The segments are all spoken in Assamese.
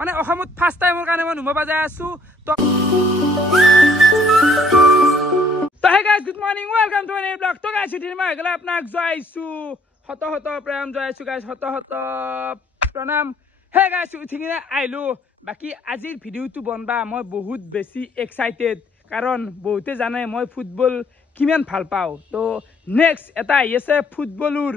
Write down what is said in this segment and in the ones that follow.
মানে অসমত ফাৰ্ষ্ট টাইমৰ কাৰণে মই নুমা বাজাই আছো তো hey guys good morning welcome to any blog তো গাইস উঠিল মই গলে আপোনাক জয়ছো হত হত প্ৰেম জয়ছো গাইস হত হত প্ৰণাম হে গাইস উঠিকিনে আইলো বাকি আজিৰ ভিডিওটো বনবা মই বহুত বেছি এক্সাইটেড কাৰণ বহুতে জানে মই ফুটবল কিমান ভাল পাও তো নেক্সট এটা আছে ফুটবলৰ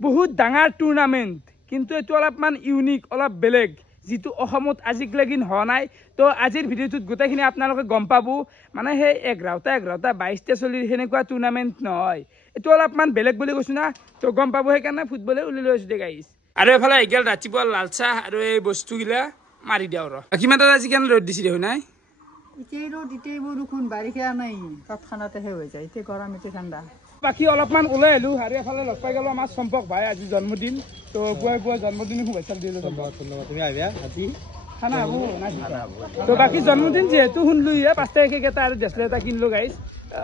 বহুত ডাঙৰ টুৰ্নামেন্ট কিন্তু এটো অলপমান ইউনিক অলপ বেলেগ যেটো অসমত আজিক লাগিন হোৱা নাই তো আজিৰ ভিডিওটোত গোটেইখিনি আপোনালোকে গম পাবো মানে হে 11টা 22টা চলিৰ হেনেকুৱা টুৰ্নামেন্ট নহয় এটো অলপমান বেলেগ বুলি কৈছো না তো গম পাবো হে কাৰণে ফুটবলে উলি লৈছো দে গাইস আৰু এফালে এগেল ৰাতিপুৱা লালচা আৰু এই বস্তুগিলা মাৰি দিও ৰ কিমান এটা আজি কেন ৰদ দিছি দেউ নাই ইতেই ৰদ ইতেই বৰষুণ বাৰিষা নাই তৎক্ষণাতে হে হৈ যায় ইতে গৰম ইতে ঠাণ্ডা বাকি অলপমান ওলাই আলু আৰু এফালে লগ পাই গলো আমাৰ সম্পক ভাই আজি জন্মদিন তো বুৱাই জন্মদিন শুভেচ্ছা দিলো ধন্যবাদ তুমি আহিবা আজি খানা হবো না তো বাকি জন্মদিন যেহেতু শুনলো 5 তাৰিখে কেটা আৰু দেছলে এটা কিনলো গাইস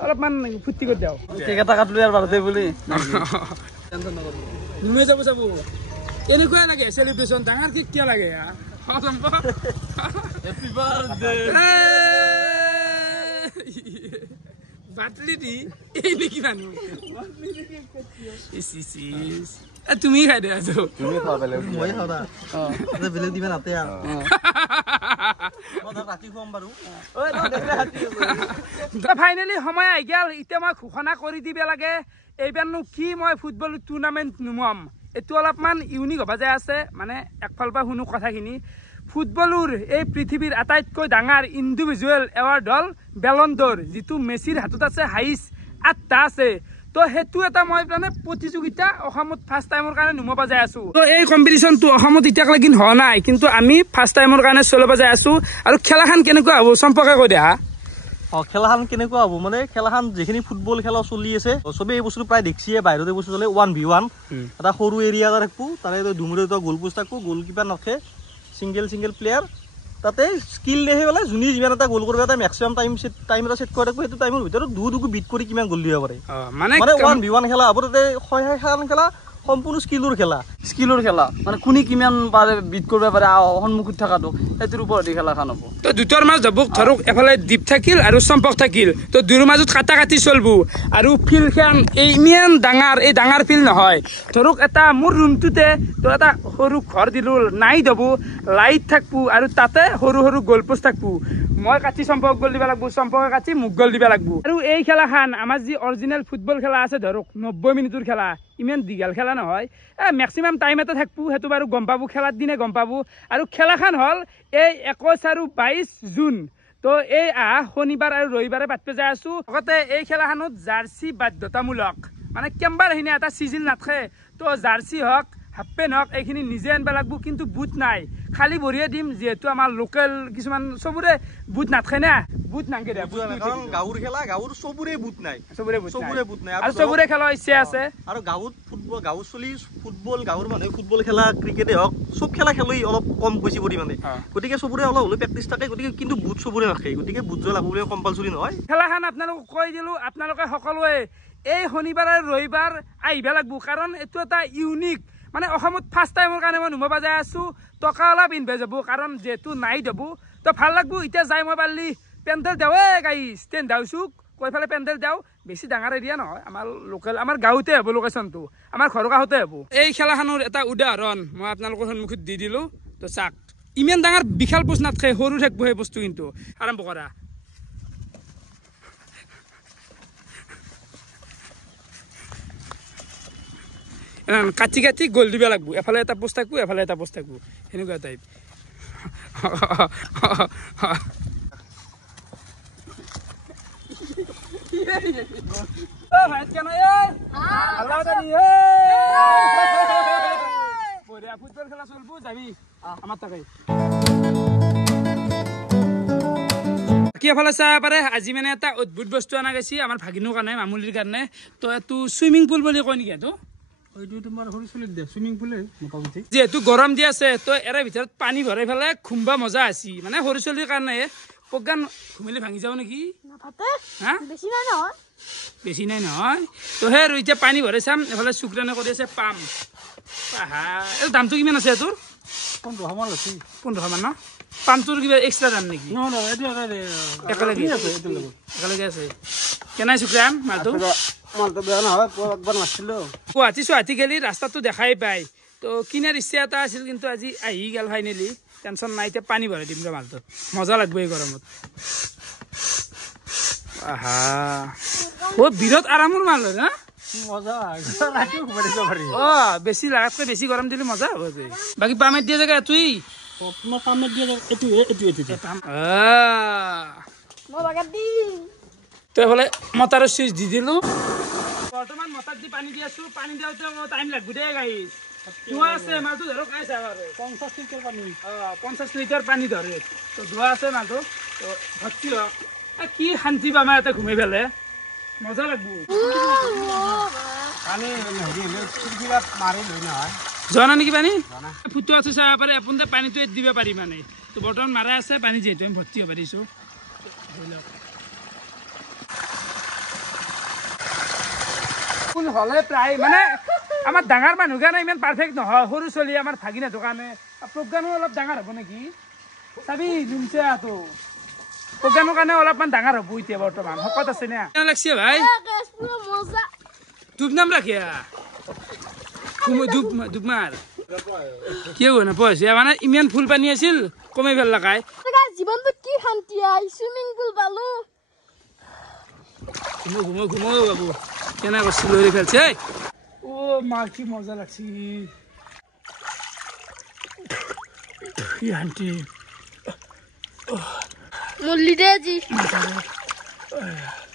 অলপমান ফুৰ্তি কৰি দিও কেক এটা কাটলো ইয়াৰ বাৰতে বুলি টেনচন নকৰো নিমে যাব এনেকুৱা লাগে সেলিব্ৰেশন ডাঙৰ কি কি লাগে সম্পক হ্যাপি বার্থডে বাটলি দি এই নেকি মানুহ ইস তুমি খাই দে আছো তুমি খাও বেলে মই খাও না এ বেলে দিবা নাতে আর মই ৰাতি খুৱাম বাৰু ওই দেখলে হাতি তো ফাইনালি সময় আই গেল ইতে মই ঘোষণা কৰি দিবে লাগে এইবাৰনো কি মই ফুটবল টুৰ্নামেন্ট নুমাম এটো অলপমান ইউনিক হবা যায় আছে মানে একফাল পৰা শুনো কথাখিনি ফুটবলৰ এই পৃথিৱীৰ আটাইতকৈ ডাঙৰ ইন্ডিভিজুৱেল এৱাৰ্ড হল বেলন ড'ৰ যেটো মেছিৰ হাতত আছে হাইস 8টা আছে তো হেতু এটা মই মানে প্ৰতিযোগিতা অসমত ফাৰ্ষ্ট টাইমৰ কাৰণে নুমা বাজাই আছো তো এই কম্পিটিশনটো অসমত ইটাক লাগিন হোৱা নাই কিন্তু আমি ফাৰ্ষ্ট টাইমৰ কাৰণে চলা বাজাই আছো আৰু খেলাখান কেনেকুৱা হ'ব সম্পৰ্কে কৈ দিয়া খেলাখান কেনেকুৱা হ'ব মানে খেলাখান যেখিনি ফুটবল খেলা চলি আছে সবে এই বস্তু প্ৰায় দেখিয়ে বাহিৰতে বস্তু চলে 1v1 এটা সৰু এৰিয়া এটা ৰাখবো তাৰে দুমৰে তো গোল পোষ্ট থাকবো গোলকিপাৰ নখে সিঙ্গেল প্লেয়ার তাতে স্কিল দেখে বেলা যোনি যিমান এটা গোল করবে এটা ম্যাক্সিমাম টাইম এটা সেট করে রাখবো সেইটো টাইমৰ ভিতৰত দুগু বিট কৰি কিমান গোল দিব পাৰে মানে 1v1 খেলা হ'ব তাতে খেলা সম্পূৰ্ণ স্কিলৰ খেলা মানে কোনি কিমান পাৰে বিট কৰিব পাৰে সন্মুখত থাকাটো এটোৰ ওপৰত খেলাখন হ'ব তো দুটাৰ মাজ দবক ধৰক এফালে দীপ থাকিল আৰু সম্পক থাকিল তো দুৰ মাজত কাটি চলবো আৰু ফিল্ডখন এই ইমান ডাঙৰ ফিল্ড নহয় ধৰক এটা মোৰ ৰুমটোতে তো এটা সৰু ঘৰ দিলো নাই দবো লাইট থাকবো আৰু তাতে সৰু গোল পোষ্ট থাকবো মই কাটি সম্পক গোল দিবা লাগবো সম্পকে কাটি মুখ গোল দিবা লাগবো আৰু এই খেলাখান আমাৰ যি অৰিজিনাল ফুটবল খেলা আছে ধৰক 90 মিনিটৰ খেলা ইমান দিগাল খেলা নহয় ম্যাক্সিমাম টাইম এটা থাকবো হেতু বাৰু গম পাবো খেলাৰ দিনে গম পাবো আৰু খেলাখান হল এই 21 আৰু 22 জুন তো এই শনিবাৰ আৰু ৰবিবাৰে পাতপে যায় আছো আগতে এই খেলাখানত জাৰ্সি বাধ্যতামূলক মানে কেম্বাৰ হিনে এটা সিজন নাথে তো জাৰ্সি হক হাফ পেন্ট হক এইখিনি নিজে আনবা লাগবো কিন্তু বুট নাই খালি ভৰিয়ে দিম যেহেতু আমাৰ লোকেল কিছুমান সবৰে বুট নাথে না বুট নাংকে দে কাৰণ গাঁৱৰ খেলা গাঁৱৰ সবৰে বুট নাই আৰু সবৰে খেলা ইচ্ছা আছে আৰু গাঁৱত ফুটবল গাঁৱৰ চলি ফুটবল গাঁৱৰ মানুহে ফুটবল খেলা ক্ৰিকেটে হওক সব খেলা খেলি অলপ কম বেছি পৰিমাণে গতিকে সবৰে অলপ হলে প্ৰেক্টিছ থাকে গতিকে কিন্তু বুট সবৰে নাখে গতিকে বুট জল লাগবলে কম্পালসৰি নহয় খেলাখান আপোনালোকক কৈ দিলো আপোনালোকে সকলোৱে এই শনিবাৰ আৰু ৰবিবাৰ আহিবা লাগবো কাৰণ এটো এটা ইউনিক মানে অসমত ফাৰ্ষ্ট টাইমৰ কাৰণে মই নুমা বাজাই আছো টকা অলপ ইনভেষ্ট যাব কাৰণ যেহেতু নাই দেব তো ভাল লাগবো এতিয়া যাই মই পাৰলি পেণ্ডেল দেৱে গাইছ টেন দাউচুক কৈফালে পেণ্ডেল দেও বেছি ডাঙৰ এৰিয়া নহয় আমাৰ লোকেল আমাৰ গাঁৱতে হ'ব লোকেশ্যনটো আমাৰ ঘৰৰ কাষতে হ'ব এই খেলাখনৰ এটা উদাহৰণ মই আপোনালোকৰ সন্মুখত দি দিলো তো চাক ইমান ডাঙৰ বিশাল পোষ্ট নাথাকে সৰু থাকবো সেই বস্তু কিন্তু আৰম্ভ কৰা কাটি গোল দিবা লাগবো এফালে এটা পোষ্ট থাকবো এফালে এটা পোষ্ট থাকবো সেনেকুৱা টাইপ ফুটবল খেলা চলবো যাবি আমাৰ তাকে কি এফালে চাব পাৰে আজি মানে এটা অদ্ভুত বস্তু আনা গৈছে আমাৰ ভাগিনৰ কাৰণে মামুলিৰ কাৰণে তো এইটো সুইমিং পুল বুলি কয় নেকি এইটো যেহেতু গৰম দি আছে তো এৰে ভিতৰত পানী ভৰাই ফেলে খুম্বা মজা আছে মানে সৰু চলিৰ কাৰণে প্ৰজ্ঞান ঘুমিলে ভাঙি যাও নেকি বেছি নাই নহয় তো হে এতিয়া পানী ভৰাই চাম এফালে শুক্ৰানে কৰি আছে পাম দামটো কিমান আছে তোৰ 15 মান লৈছি 15 মান ন পানটোৰ কিবা এক্সট্ৰা দাম নেকি একেলগে আছে কেনাই শুক্ৰান মালটো বেয়া নহয় একবাৰ মাৰছিলো গুৱাহাটী গেলি ৰাস্তাটো দেখাই পায় তো কিনাৰ ইচ্ছা এটা আছিল কিন্তু আজি আহি গেল ফাইনেলি টেনশ্যন নাই এতিয়া পানী ভৰাই দিম মালটো মজা লাগব এই গৰমত আহা ও বিৰত আৰামৰ মাল হয় না মজা ৰাতি ঘুমাই দিব পাৰি বেছি লাগাতকৈ বেছি গৰম দিলে মজা হ'ব বাকী পামেট দিয়া জেগা তুই মই পামেট দিয়া তো এইফালে মটাৰৰ চুইচ দি দিলোঁ বৰ্তমান মটাৰ দি পানী দি আছোঁ পানী দিওঁতে টাইম লাগব দেই গাড়ী ধোৱা আছে মালটো ধৰক খাইছা বাৰু 50 লিটাৰ পানী 50 লিটাৰ পানী ধৰে তো ধোৱা আছে মালটো তো ভৰ্তি হওক কি শান্তি পাম ইয়াতে ঘুমাই পেলাই মজা লাগব পানী খিৰিকীত মাৰি লৈ নহয় জনা নেকি পানী ফুটো আছে চাব পাৰে আপোনালোকে পানীটো দিব পাৰি মানে তো বৰ্তমান মাৰা আছে পানী যিহেতু আমি ভৰ্তি হ'ব পাৰিছোঁ ফুল হ'লে প্ৰায় মানে আমাৰ ডাঙৰ মানুহ কাৰণে ইমান পাৰফেক্ট নহয় সৰু চলি আমাৰ ভাগিনাটোৰ কাৰণে প্ৰগ্ৰামো অলপ ডাঙৰ হ'ব নেকি চাবি জুমচাটো প্ৰগ্ৰামৰ কাৰণে অলপমান ডাঙৰ হ'ব এতিয়া বৰ্তমান শকত আছে না লাগছে ভাই ধূপ নাম ৰাখিয়া ধূপ মাৰ কি হ'ব নপঢ়িছে মানে ইমান ফুল পানী আছিল কমাই ভাল লগাই জীৱনটো কি শান্তি চুইমিং পুল পালো ঘুমো বাবু কেনে কৰিছিল লৈ ফেলছে ও মাৰ কি মজা লাগছি কি শান্তি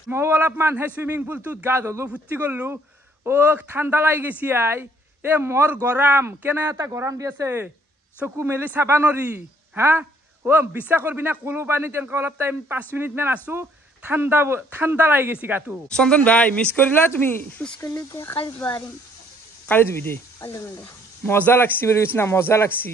মই অলপমান সেই চুইমিং পুলটোত গা ধুলো ফুৰ্তি কৰিলো ঠাণ্ডা লাগি গৈছি আই মোৰ গৰম কেনে এটা গৰম দি আছে চকু মেলি চাবা নৰি হা বিশ্বাস কৰবি না কলো পানী তেনেকৈ অলপ টাইম 5 মিনিটমান আছো ঠাণ্ডা লাগি গৈছি গাটো চন্দন ভাই মিছ কৰিলা তুমি কালি ধুবি দেই মজা লাগছি বুলি কৈছি না মজা লাগছি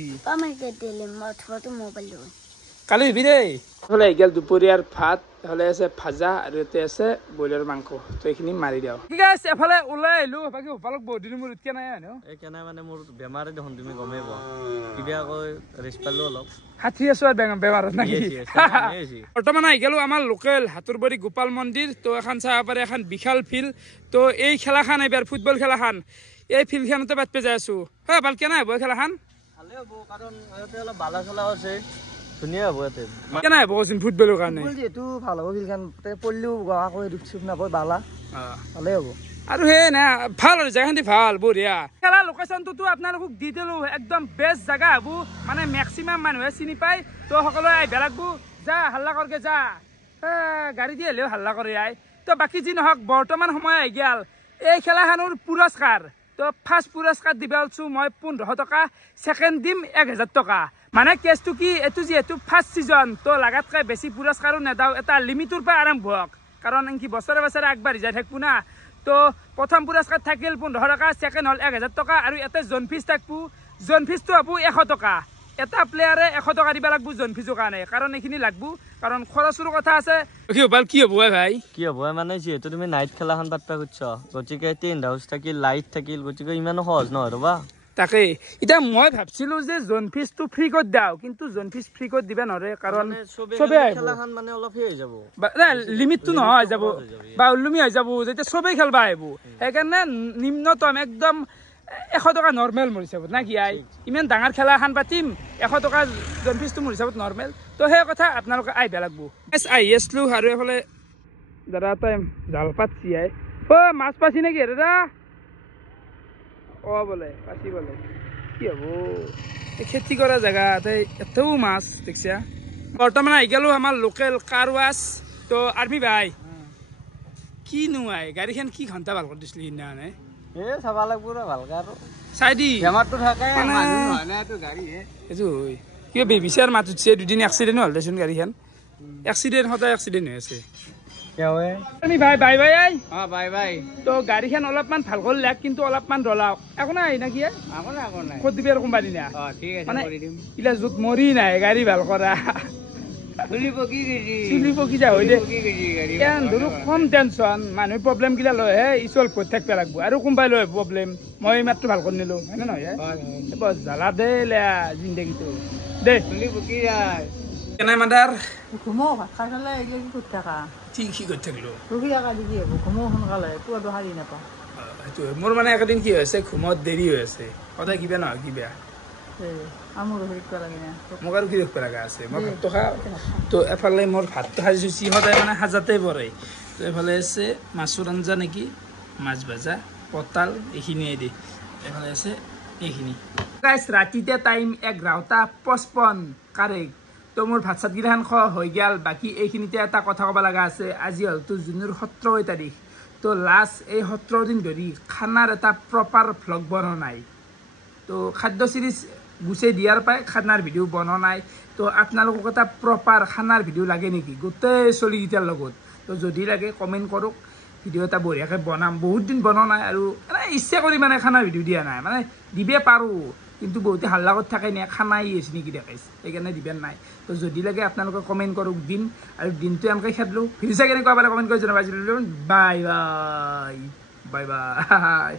কালি ধুবি দেই হ'লে গেল দুপৰীয়াৰ ভাত হ'লে আছে ভাজা আৰু ইয়াতে আছে ব্ৰইলাৰ মাংস তো এইখিনি মাৰি দিওঁ ঠিক আছে এফালে ওলাই আহিলো বাকী ওপালক বহুত দিন মোৰ উঠা নাই কেনে মানে মোৰ বেমাৰে দেখোন তুমি গমেই পোৱা কিবা কৈ ৰেষ্ট পালো অলপ হাতী আছো আৰু বেমাৰত নাকি বৰ্তমান আহি গেলো আমাৰ লোকেল হাতুৰবাৰী গোপাল মন্দিৰ তো এখন চাব পাৰে এখন বিশাল ফিল্ড তো এই খেলাখন এইবাৰ ফুটবল খেলাখন এই ফিল্ডখনতে বাদ পে যাই আছো ভাল কেনে হ'ব খেলাখন ভালে হ'ব কাৰণ ইয়াতে অলপ বালা চলা আছে ধুনীয়া হ'ব ইয়াতে কেনে হ'ব কচোন ফুটবলৰ কাৰণে যিহেতু ভাল হ'ব ফিল্ডখন পল্লিও গা কৈ চুপ নাপায় বালা ভালে হ'ব আৰু হে না ভাল আৰু জেগাখান ভাল বঢ়িয়া খেলা লোকেশ্যনটোতো আপোনালোকক দি দিলো একদম বেষ্ট জেগা হ'ব মানে মেক্সিমাম মানুহে চিনি পায় তো সকলোৱে আহিব লাগব যা হাল্লা কৰকে যা গাড়ী দি আহিলেও হাল্লা কৰে আই তো বাকী যি নহওক বৰ্তমান সময় আহি গেল এই খেলাখনৰ পুৰস্কাৰ তো ফাৰ্ষ্ট পুৰস্কাৰ দিব আছো মই 1500 টকা ছেকেণ্ড দিম 1000 টকা মানে কেছটো কি এইটো যিহেতু ফাৰ্ষ্ট ছিজন তো লাগাতকৈ বেছি পুৰস্কাৰো নেদাও এটা লিমিটৰ পৰা আৰম্ভ হওক কাৰণ কি বছৰে বছৰে আগবাঢ়ি যাই থাকিব না তো প্ৰথম পুৰস্কাৰ থাকিল 1500 টকা ছেকেণ্ড হ'ল 1000 টকা আৰু ইয়াতে জোন ফিজ থাকিব জোন ফিজটো হ'ব 100 টকা এটা প্লেয়াৰে 100 টকা দিব লাগিব জোন ফিজৰ কাৰণে কাৰণ এইখিনি লাগব কাৰণ খৰচৰ কথা আছে কি হ'ব ভাই কি হ'ব মানে যিহেতু তুমি নাইট খেলাখন পাতবা খুজিছ গতিকে টেণ্ট হাউচ থাকিল লাইট থাকিল গতিকে ইমানো সহজ নহয় ৰ'বা তাকে এতিয়া মই ভাবছিলো যে জোন ফিজটো ফ্ৰী কৰি দিওঁ কিন্তু জোন ফিজ ফ্ৰী কৰি দিব নোৱাৰে কাৰণ চবে খেলাখন মানে অলপ হৈ যাব লিমিটটো নহয় হৈ যাব বা উলুমি হৈ যাব যেতিয়া চবেই খেলবা আহিব সেইকাৰণে নিম্নতম একদম 100 টকা নৰ্মেল মোৰ হিচাপত না কি আই ইমান ডাঙৰ খেলা এখন পাতিম 100 টকা জোন ফিজটো মোৰ হিচাপত নৰ্মেল তো সেই কথা আপোনালোকে আহিব লাগিব আহি আছিলো আৰু এইফালে দাদা এটাই জাল পাতছি আই মাছ পাইছি নেকি দাদা বোলে পাচি বোলে কি হ'ব খেতি কৰা জেগা এতেও মাছ দেখছা বৰ্তমান আহি গেলো আমাৰ লোকেল কাৰ ৱাছ তো আৰ্মি ভাই কি নোৱাই গাড়ীখন কি ঘণ্টা ভাল কৰি দিছিলি সিদিনাখনে চাব লাগিব ভালকে আৰু চাই দি বেমাৰটো থাকে এইটো হয় কিবা বেবিচাৰ মাত উঠিছে দুদিন এক্সিডেণ্ট হ'ল দেচোন গাড়ীখন এক্সিডেণ্ট সদায় এক্সিডেণ্ট হৈ আছে বাই তো গাড়ীখন অলপমান ভাল কৰিলে কিন্তু অলপমান ৰলাওক একো নাই নাকি ক'ত দিবি আৰু কোনোবা দিনা মানে ইলা য'ত মৰি নাই গাড়ী ভাল কৰা চুলি পকি যা হৈ দে ইয়ান ধৰো কম টেনশ্যন মানুহে প্ৰব্লেম গিলা লৈ হে ইচল কৰি থাকিব লাগব আৰু কোনোবাই লৈ প্ৰব্লেম মই মাত্ৰ ভাল কৰি নিলো হয় নে নহয় বৰ জ্বালা দে জিন্দগীটো দে কেনে মাদাৰ ঘুমো ভাত খাই পেলে এইগিলা কি কৰি থাকা ঠিক কি কৰি থাকিলো ৰখি থাকা দি কি হ'ব ঘুমো সোনকালে পুৱাটো সাৰি নাপাওঁ সেইটোৱে মোৰ মানে একেদিন কি হৈছে ঘুমত দেৰি হৈ আছে সদায় কিবা নহয় কিবা আমোৰ হেৰি কৰা লাগে মোক আৰু কি দেখিব লগা আছে মই ভাতটো খাওঁ তো এফালে মোৰ ভাতটো সাজিছোঁ চি সদায় মানে সাজাতেই পৰে তো এফালে আছে মাছৰ আঞ্জা নেকি মাছ ভাজা পতাল এইখিনিয়ে দি এফালে আছে এইখিনি গাইছ ৰাতিতে টাইম 11:55 কাৰেক্ট তো মোৰ ভাত চাতগিলাখান খোৱা হৈ গ'ল বাকী এইখিনিতে এটা কথা ক'ব লগা আছে আজি হয়তো জুনৰ 17 তাৰিখ তো লাষ্ট এই 17 দিন ধৰি খানাৰ এটা প্ৰপাৰ ভ্লগ বনোৱা নাই তো খাদ্য চিৰিজ গুচাই দিয়াৰ পাই খানাৰ ভিডিঅ' বনোৱা নাই তো আপোনালোকক এটা প্ৰপাৰ খানাৰ ভিডিঅ' লাগে নেকি গোটেই চলিকেইটাৰ লগত তো যদি লাগে কমেণ্ট কৰক ভিডিঅ' এটা বঢ়িয়াকৈ বনাম বহুত দিন বনোৱা নাই আৰু ইচ্ছা কৰি মানে খানাৰ ভিডিঅ' দিয়া নাই মানে দিবে পাৰোঁ কিন্তু বহুতে হাল্লা কৰি থাকে নে খানাই আছে নেকি দেখাইছে সেইকাৰণে দিবেন নাই তো যদি লাগে আপোনালোকে কমেণ্ট কৰক দিম আৰু দিনটো এনেকৈ খেদলোঁ ভিডিঅ' চাই কেনেকুৱা পালে কমেণ্ট কৰি জনাব বাই বাই বাই বাই